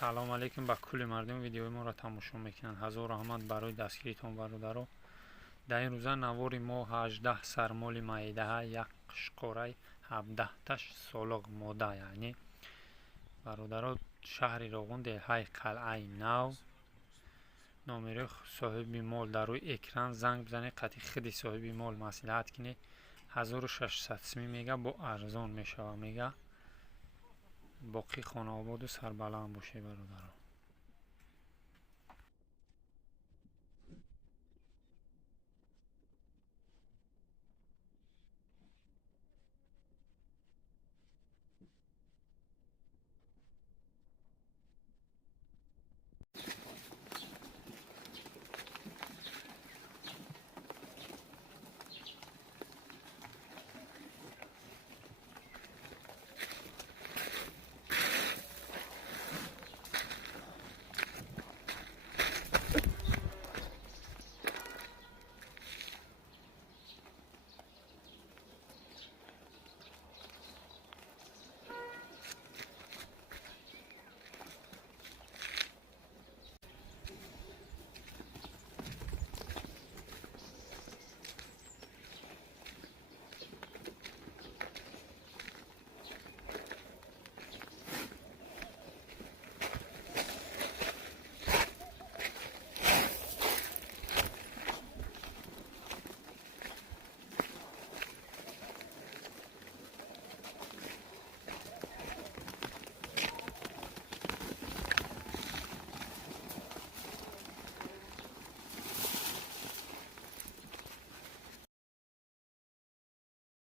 سلام علیکم به کل مردم ویدیوی ما را تماشا میکنند. هزار رحمت برای دستگیریتان برادران. در این روزه نوار ما 18 سرمال مایده یک شقاره 17 تاش سالق ماده، یعنی برادران شهر راغون دههای قلعه نو. نامری صاحب مال در روی اکران زنگ بزنید، قطعی خود صاحب مال مصلحت کنید. 1600 سمی میگه با ارزان میشه، میگه باقی خانه آباد و سربلند باشه برادران.